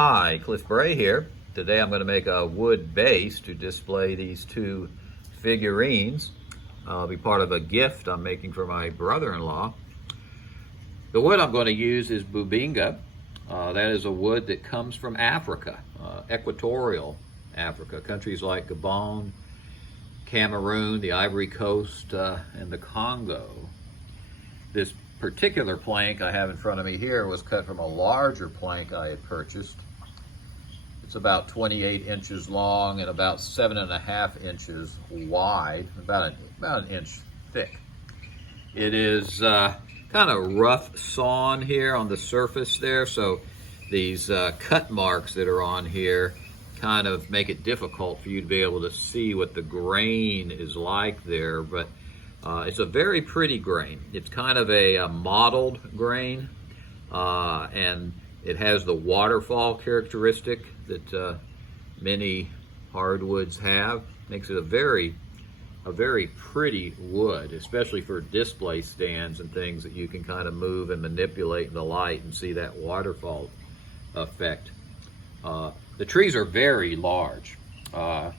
Hi, Cliff Bray here. Today I'm going to make a wood base to display these two figurines. It'll be part of a gift I'm making for my brother-in-law. The wood I'm going to use is Bubinga. That is a wood that comes from Africa, equatorial Africa, countries like Gabon, Cameroon, the Ivory Coast, and the Congo. This particular plank I have in front of me here was cut from a larger plank I had purchased. It's about 28 inches long and about 7.5 inches wide, about an inch thick. It is kind of rough sawn here on the surface there, so these cut marks that are on here kind of make it difficult for you to be able to see what the grain is like there, but it's a very pretty grain. It's kind of a mottled grain, and it has the waterfall characteristic that many hardwoods have. Makes it a very pretty wood, especially for display stands and things that you can kind of move and manipulate in the light and see that waterfall effect. The trees are very large. I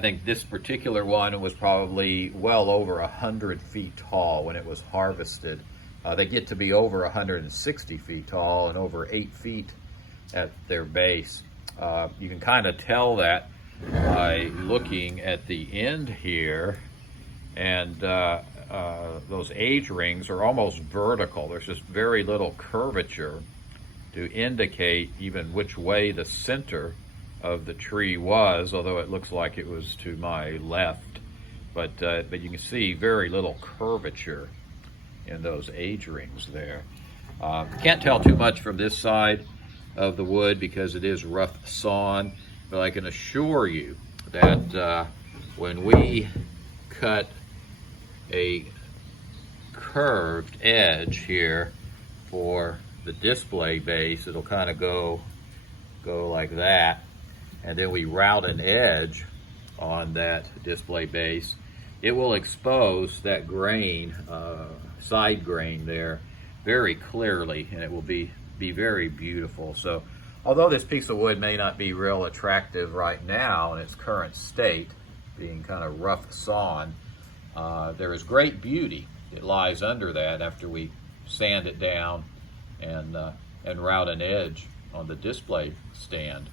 think this particular one was probably well over 100 feet tall when it was harvested. They get to be over 160 feet tall and over 8 feet at their base. You can kind of tell that by looking at the end here, and those age rings are almost vertical. There's just very little curvature to indicate even which way the center of the tree was, although it looks like it was to my left, but you can see very little curvature in those age rings there. Can't tell too much from this side of the wood because it is rough sawn, but I can assure you that when we cut a curved edge here for the display base, it'll kind of go like that, and then we route an edge on that display base, it will expose that grain, side grain there, very clearly, and it will be very beautiful. So although this piece of wood may not be real attractive right now in its current state, being kind of rough sawn, there is great beauty that lies under that after we sand it down and route an edge on the display stand.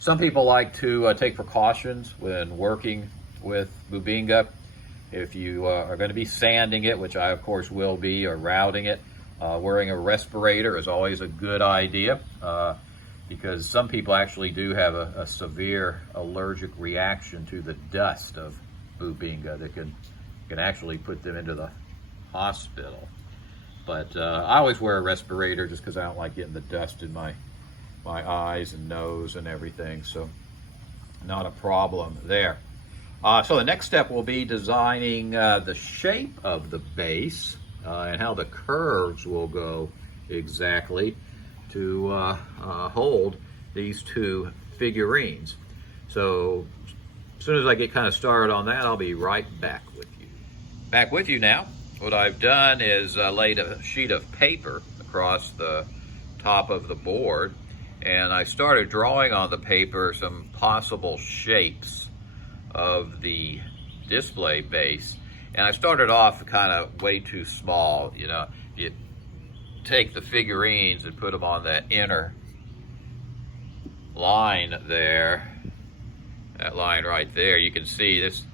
Some people like to take precautions when working with Bubinga. If you are going to be sanding it, which I of course will be, or routing it, wearing a respirator is always a good idea, because some people actually do have a severe allergic reaction to the dust of Bubinga that can actually put them into the hospital. But I always wear a respirator just because I don't like getting the dust in my eyes and nose and everything, so not a problem there. So the next step will be designing the shape of the base and how the curves will go exactly to hold these two figurines. So as soon as I get kind of started on that, I'll be right back with you. Back with you now. What I've done is laid a sheet of paper across the top of the board, and I started drawing on the paper some possible shapes of the display base. And I started off kind of way too small. You know, you take the figurines and put them on that inner line there, that line right there. You can see this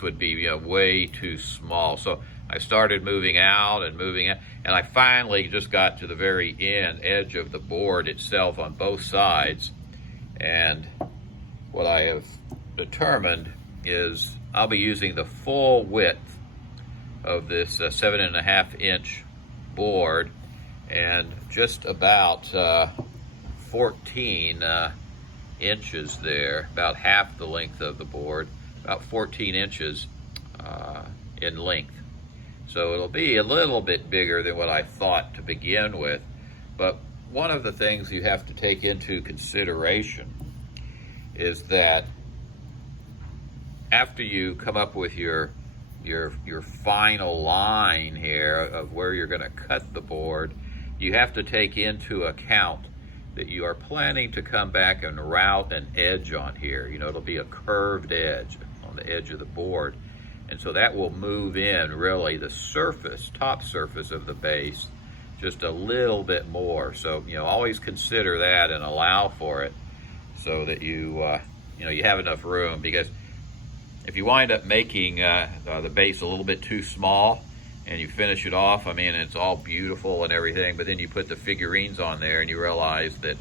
would be way too small. So I started moving out and moving out, and I finally just got to the very edge of the board itself on both sides. And what I have determined is I'll be using the full width of this 7.5 inch board, and just about 14 inches there, about half the length of the board, about 14 inches in length. So it'll be a little bit bigger than what I thought to begin with. But one of the things you have to take into consideration is that after you come up with your final line here of where you're going to cut the board, you have to take into account that you are planning to come back and route an edge on here. You know, it'll be a curved edge on the edge of the board. And so that will move in really the surface, top surface of the base, just a little bit more. So, you know, always consider that and allow for it so that you know, you have enough room, because if you wind up making the base a little bit too small and you finish it off, I mean, it's all beautiful and everything, but then you put the figurines on there and you realize that,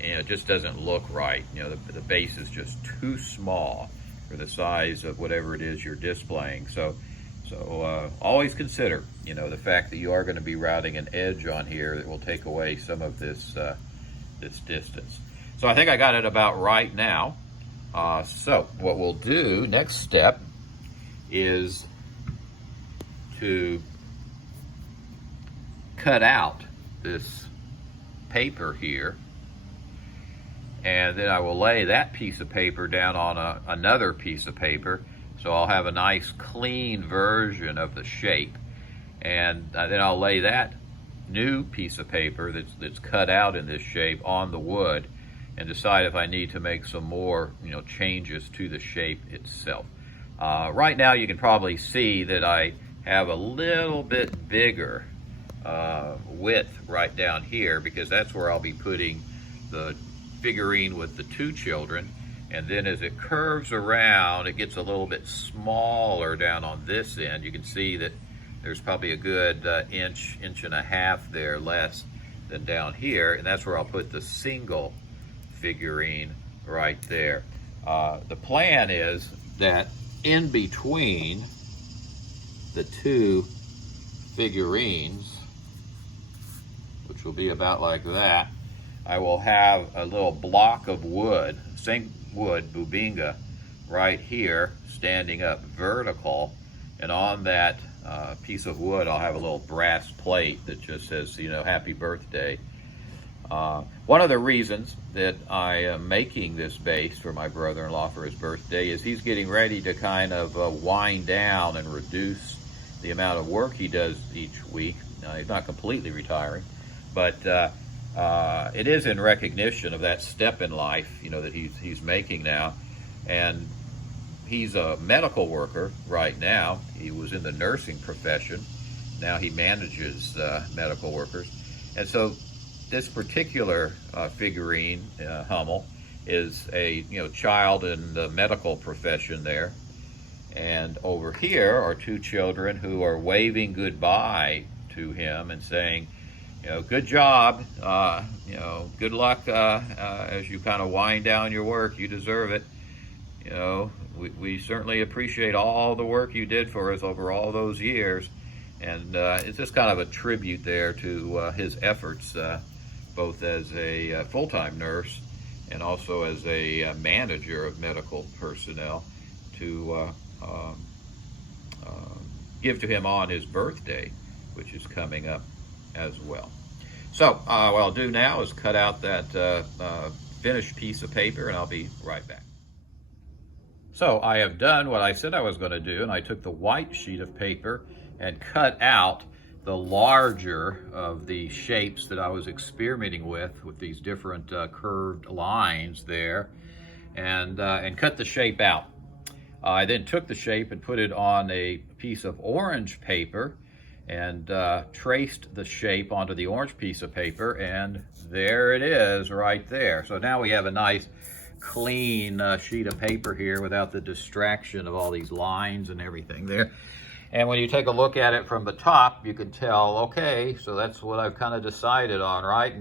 you know, it just doesn't look right. You know, the base is just too small for the size of whatever it is you're displaying. So always consider, you know, the fact that you are going to be routing an edge on here that will take away some of this this distance. So I think I got it about right now. So what we'll do, next step, is to cut out this paper here, and then I will lay that piece of paper down on another piece of paper, so I'll have a nice clean version of the shape, and then I'll lay that new piece of paper that's cut out in this shape on the wood and decide if I need to make some more, you know, changes to the shape itself. Right now you can probably see that I have a little bit bigger width right down here, because that's where I'll be putting the figurine with the two children, and then as it curves around it gets a little bit smaller down on this end. You can see that there's probably a good inch and a half there less than down here, and that's where I'll put the single figurine right there. The plan is that in between the two figurines, which will be about like that, I will have a little block of wood, same wood, Bubinga, right here, standing up vertical, and on that piece of wood I'll have a little brass plate that just says, you know, happy birthday. One of the reasons that I am making this base for my brother-in-law for his birthday is he's getting ready to kind of wind down and reduce the amount of work he does each week. He's not completely retiring, but it is in recognition of that step in life, you know, that he's making now. And he's a medical worker right now. He was in the nursing profession. Now he manages medical workers. And so this particular figurine, Hummel, is a, you know, child in the medical profession there. And over here are two children who are waving goodbye to him and saying, you know, good job, you know, good luck as you kind of wind down your work. You deserve it. You know, we certainly appreciate all the work you did for us over all those years. And it's just kind of a tribute there to his efforts, both as a full-time nurse and also as a manager of medical personnel, to give to him on his birthday, which is coming up as well. So what I'll do now is cut out that finished piece of paper, and I'll be right back. So I have done what I said I was going to do, and I took the white sheet of paper and cut out the larger of the shapes that I was experimenting with these different curved lines there, and cut the shape out. I then took the shape and put it on a piece of orange paper and traced the shape onto the orange piece of paper, and there it is right there. So now we have a nice clean sheet of paper here without the distraction of all these lines and everything there. And when you take a look at it from the top, you can tell, okay, so that's what I've kind of decided on, right?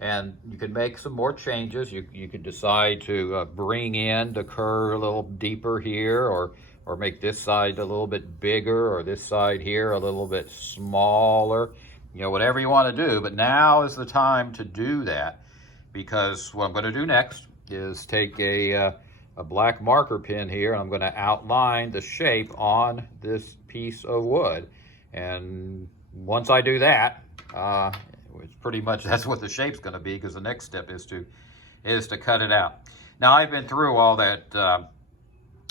And you can make some more changes. You could decide to bring in the curve a little deeper here, or make this side a little bit bigger, or this side here a little bit smaller. You know, whatever you want to do. But now is the time to do that, because what I'm going to do next is take a black marker pen here, and I'm going to outline the shape on this piece of wood. And once I do that, it's pretty much that's what the shape's going to be, because the next step is to cut it out. Now, I've been through all that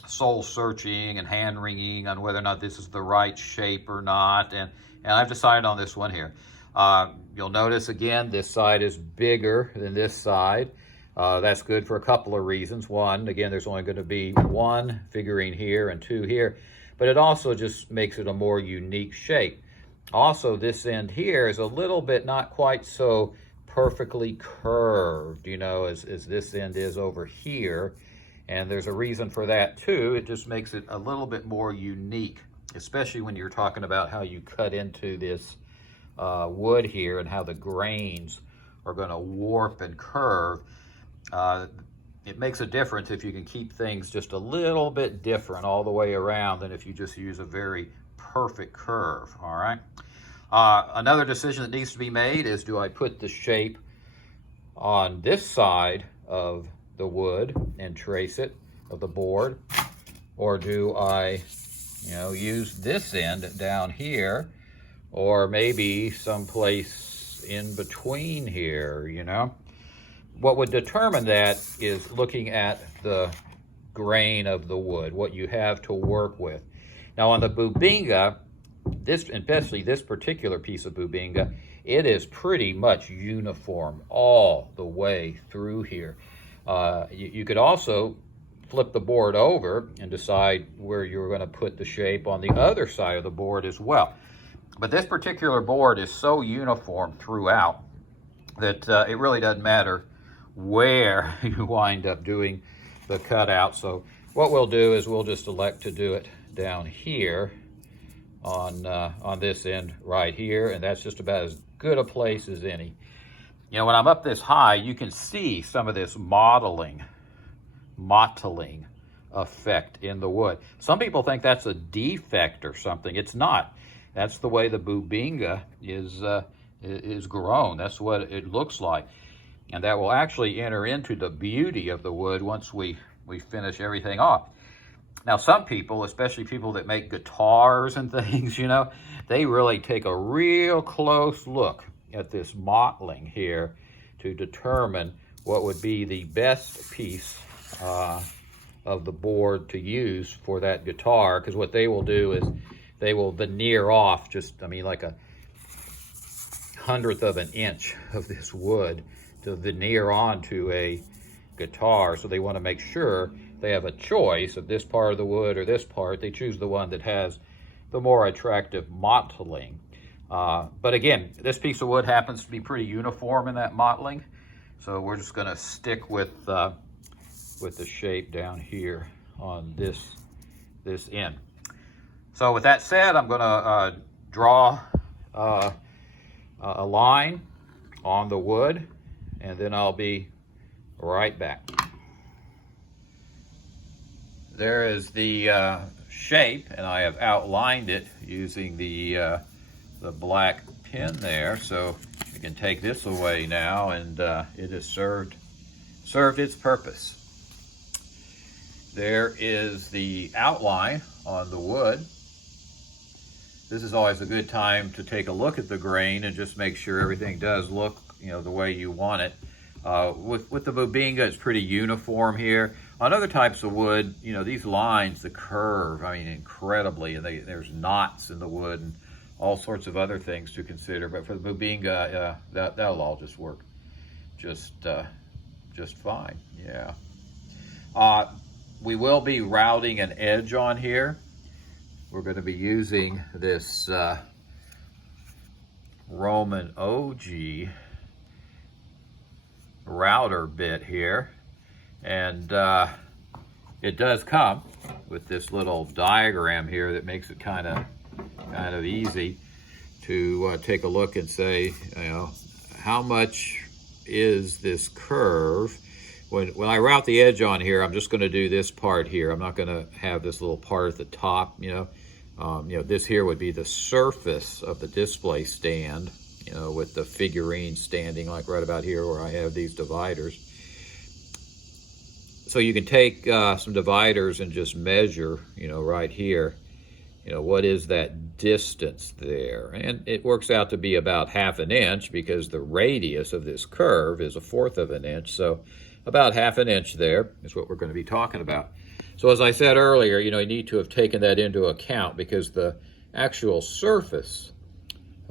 soul searching and hand wringing on whether or not this is the right shape or not, and I've decided on this one here. You'll notice again, this side is bigger than this side. That's good for a couple of reasons. One, again, there's only going to be one figurine here and two here, but it also just makes it a more unique shape. Also, this end here is a little bit not quite so perfectly curved, you know, as this end is over here. And there's a reason for that too. It just makes it a little bit more unique, especially when you're talking about how you cut into this wood here and how the grains are going to warp and curve. It makes a difference if you can keep things just a little bit different all the way around than if you just use a very perfect curve, all right? Another decision that needs to be made is, do I put the shape on this side of the wood and trace it of the board, or do I, you know, use this end down here, or maybe someplace in between here, you know? What would determine that is looking at the grain of the wood, what you have to work with. Now on the Bubinga, especially this particular piece of Bubinga, it is pretty much uniform all the way through here. You could also flip the board over and decide where you're going to put the shape on the other side of the board as well. But this particular board is so uniform throughout that it really doesn't matter where you wind up doing the cutout. So what we'll do is we'll just elect to do it down here on this end right here, and that's just about as good a place as any. You know, when I'm up this high, you can see some of this mottling effect in the wood. Some people think that's a defect or something. It's not. That's the way the Bubinga is grown. That's what it looks like. And that will actually enter into the beauty of the wood once we finish everything off. Now, some people, especially people that make guitars and things, you know, they really take a real close look at this mottling here to determine what would be the best piece of the board to use for that guitar. Because what they will do is they will veneer off just, I mean, like a 1/100th of an inch of this wood to veneer onto a guitar. So they want to make sure they have a choice of this part of the wood or this part. They choose the one that has the more attractive mottling. But again, this piece of wood happens to be pretty uniform in that mottling. So we're just going to stick with the shape down here on this end. So with that said, I'm going to draw a line on the wood, and then I'll be right back. There is the shape, and I have outlined it using the black pen there. So we can take this away now, and it has served its purpose. There is the outline on the wood. This is always a good time to take a look at the grain and just make sure everything does look, you know, the way you want it. With the Bubinga, it's pretty uniform here. On other types of wood, you know, these lines, the curve, I mean, incredibly, and there's knots in the wood and all sorts of other things to consider. But for the Bubinga, that'll all just work just fine. Yeah. We will be routing an edge on here. We're going to be using this Roman OG router bit here, and it does come with this little diagram here that makes it kind of easy to take a look and say, you know, how much is this curve. When I route the edge on here, I'm just going to do this part here. I'm not going to have this little part at the top, you know. This here would be the surface of the display stand, you know, with the figurine standing like right about here where I have these dividers. So you can take some dividers and just measure, you know, right here, you know, what is that distance there? And it works out to be about 1/2 inch because the radius of this curve is 1/4 of an inch. So about 1/2 inch there is what we're going to be talking about. So as I said earlier, you know, you need to have taken that into account because the actual surface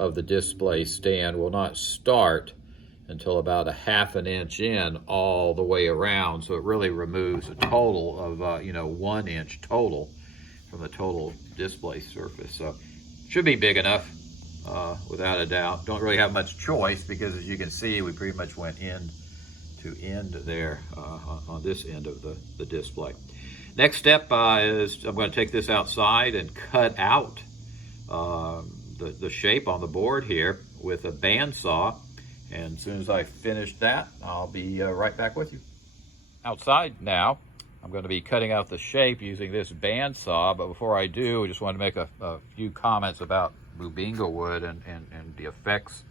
of the display stand will not start until about a ½ an inch in all the way around. So it really removes a total of 1 inch total from the total display surface. So should be big enough, without a doubt. Don't really have much choice because, as you can see, we pretty much went end to end there on this end of the display. Next step is I'm going to take this outside and cut out the shape on the board here with a bandsaw. And as soon as I finish that, I'll be right back with you. Outside now, I'm going to be cutting out the shape using this bandsaw. But before I do, I just want to make a few comments about Bubinga wood and the effects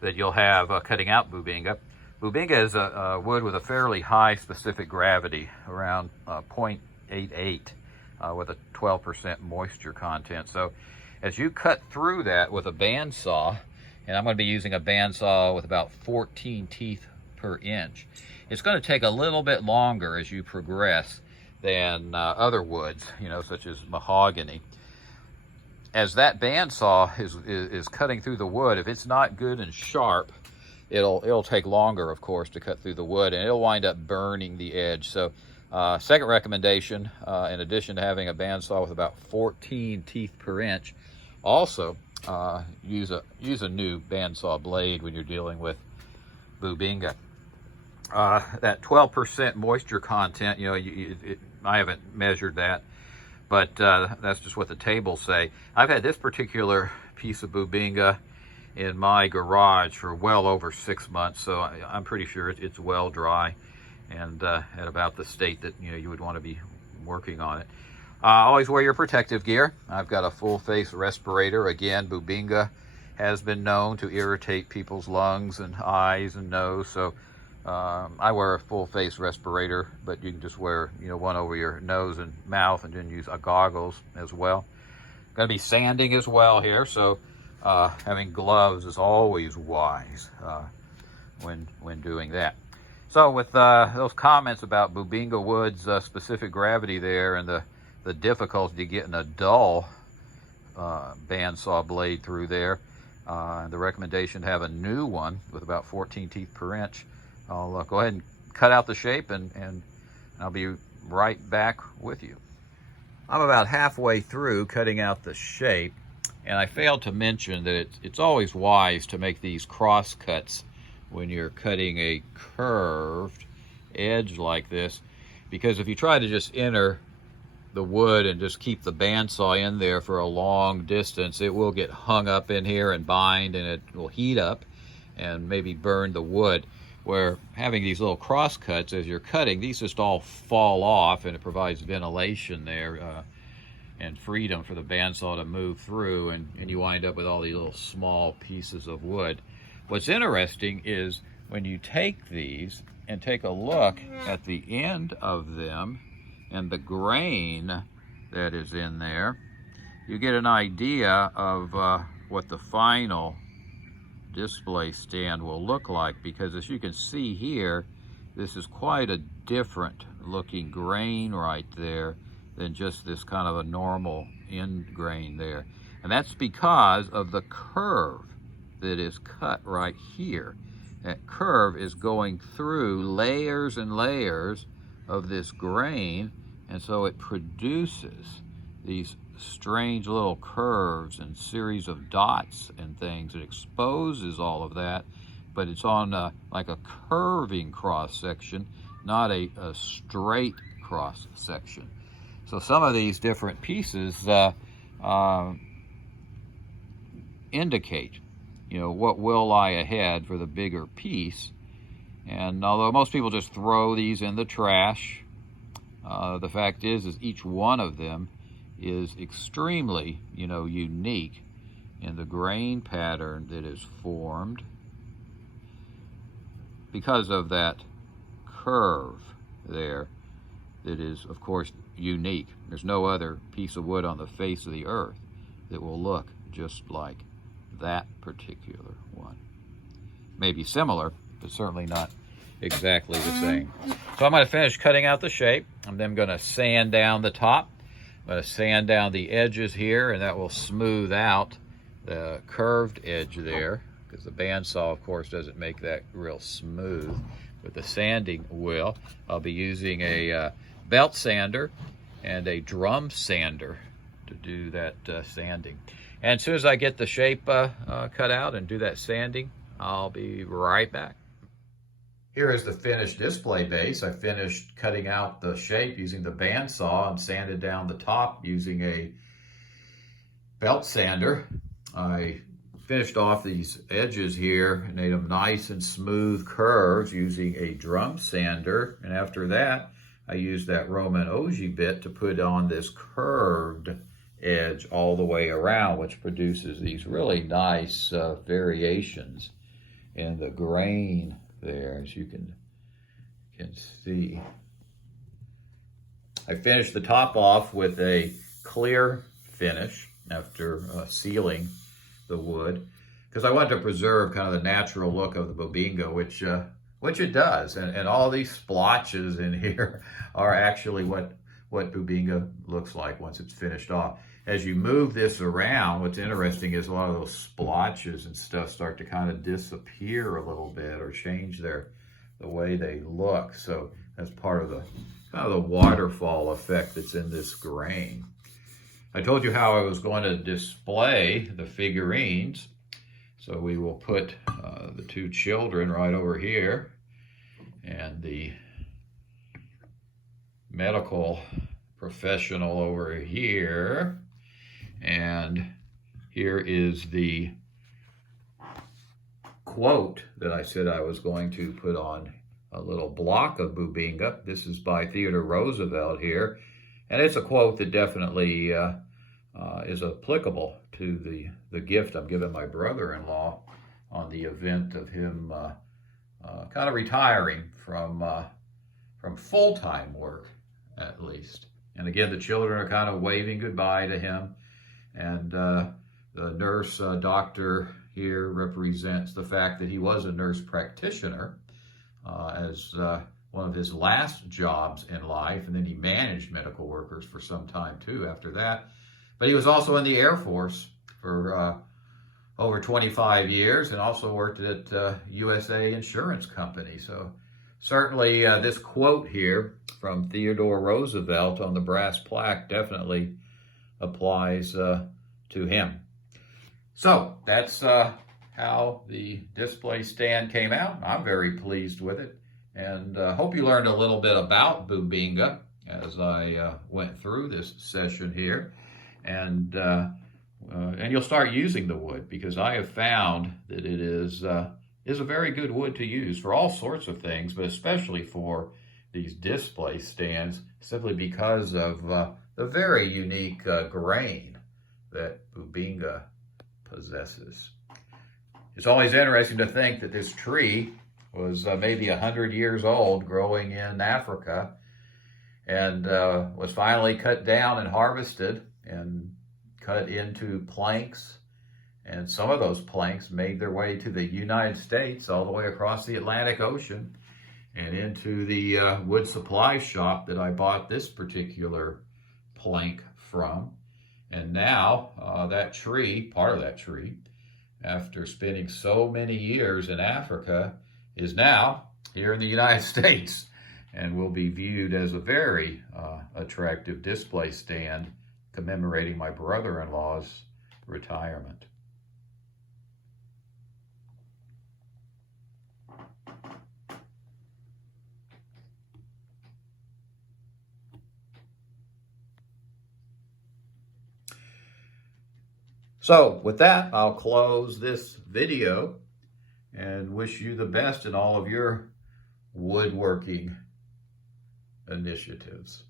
that you'll have cutting out Bubinga. Bubinga is a wood with a fairly high specific gravity, around 0.88, with a 12% moisture content. So as you cut through that with a bandsaw, and I'm going to be using a bandsaw with about 14 teeth per inch, it's going to take a little bit longer as you progress than other woods, such as mahogany. As that bandsaw is cutting through the wood, if it's not good and sharp, it'll take longer, of course, to cut through the wood, and it'll wind up burning the edge. So second recommendation, in addition to having a bandsaw with about 14 teeth per inch, also use a new bandsaw blade when you're dealing with Bubinga. That 12% moisture content, I haven't measured that, but that's just what the tables say. I've had this particular piece of Bubinga in my garage for well over 6 months, so I'm pretty sure it's well dry and at about the state that you would want to be working on it. Always wear your protective gear. I've got a full face respirator. Again, Bubinga has been known to irritate people's lungs and eyes and nose, so I wear a full face respirator, but you can just wear one over your nose and mouth, and then use goggles as well. Going to be sanding as well here, so having gloves is always wise when doing that. So with those comments about Bubinga wood's specific gravity there, and the difficulty getting a dull bandsaw blade through there, the recommendation to have a new one with about 14 teeth per inch, I'll go ahead and cut out the shape, and I'll be right back with you. I'm about halfway through cutting out the shape, and I failed to mention that it's always wise to make these cross cuts when you're cutting a curved edge like this, because if you try to just enter the wood and just keep the bandsaw in there for a long distance, it will get hung up in here and bind, and it will heat up and maybe burn the wood. Where having these little cross cuts as you're cutting, these just all fall off, and it provides ventilation there and freedom for the bandsaw to move through, and you wind up with all these little small pieces of wood. What's interesting is when you take these and take a look at the end of them and the grain that is in there, you get an idea of what the final display stand will look like, because as you can see here, this is quite a different looking grain right there than just this kind of a normal end grain there. And that's because of the curve that is cut right here. That curve is going through layers and layers of this grain, and so it produces these strange little curves and series of dots and things. It exposes all of that, but it's on like a curving cross section, not a straight cross section. So some of these different pieces indicate what will lie ahead for the bigger piece. And although most people just throw these in the trash, the fact is each one of them is extremely, unique in the grain pattern that is formed because of that curve there that is, of course, unique. There's no other piece of wood on the face of the earth that will look just like that particular one. Maybe similar, but certainly not exactly the same. So I'm going to finish cutting out the shape. I'm then going to sand down the top. I'm going to sand down the edges here, and that will smooth out the curved edge there, because the bandsaw, of course, doesn't make that real smooth. With the sanding wheel, I'll be using a belt sander and a drum sander to do that sanding. And as soon as I get the shape cut out and do that sanding, I'll be right back. Here is the finished display base. I finished cutting out the shape using the bandsaw and sanded down the top using a belt sander. I finished off these edges here and made them nice and smooth curves using a drum sander. And after that, I used that Roman ogee bit to put on this curved edge all the way around, which produces these really nice variations in the grain there, as you can see. I finished the top off with a clear finish after sealing the wood, because I wanted to preserve kind of the natural look of the Bubinga, which it does. And all these splotches in here are actually what Bubinga looks like once it's finished off. As you move this around, what's interesting is a lot of those splotches and stuff start to kind of disappear a little bit or change the way they look. So that's part of the kind of the waterfall effect that's in this grain. I told you how I was going to display the figurines. So we will put the two children right over here and the medical professional over here. And here is the quote that I said I was going to put on a little block of Bubinga. This is by Theodore Roosevelt here. And it's a quote that definitely is applicable to the gift I'm giving my brother-in-law on the event of him kind of retiring from full-time work, at least. And again, the children are kind of waving goodbye to him. And the nurse doctor here represents the fact that he was a nurse practitioner as one of his last jobs in life. And then he managed medical workers for some time too after that. But he was also in the Air Force for over 25 years and also worked at USA Insurance Company. So certainly this quote here from Theodore Roosevelt on the brass plaque definitely applies to him. So that's how the display stand came out. I'm very pleased with it, and hope you learned a little bit about Bubinga as I went through this session here. And you'll start using the wood, because I have found that it is a very good wood to use for all sorts of things, but especially for these display stands, simply because of the very unique grain that Bubinga possesses. It's always interesting to think that this tree was maybe 100 years old, growing in Africa, and was finally cut down and harvested and cut into planks. And some of those planks made their way to the United States, all the way across the Atlantic Ocean and into the wood supply shop that I bought this particular plank from. And now that tree, part of that tree, after spending so many years in Africa, is now here in the United States and will be viewed as a very attractive display stand commemorating my brother-in-law's retirement. So with that, I'll close this video and wish you the best in all of your woodworking initiatives.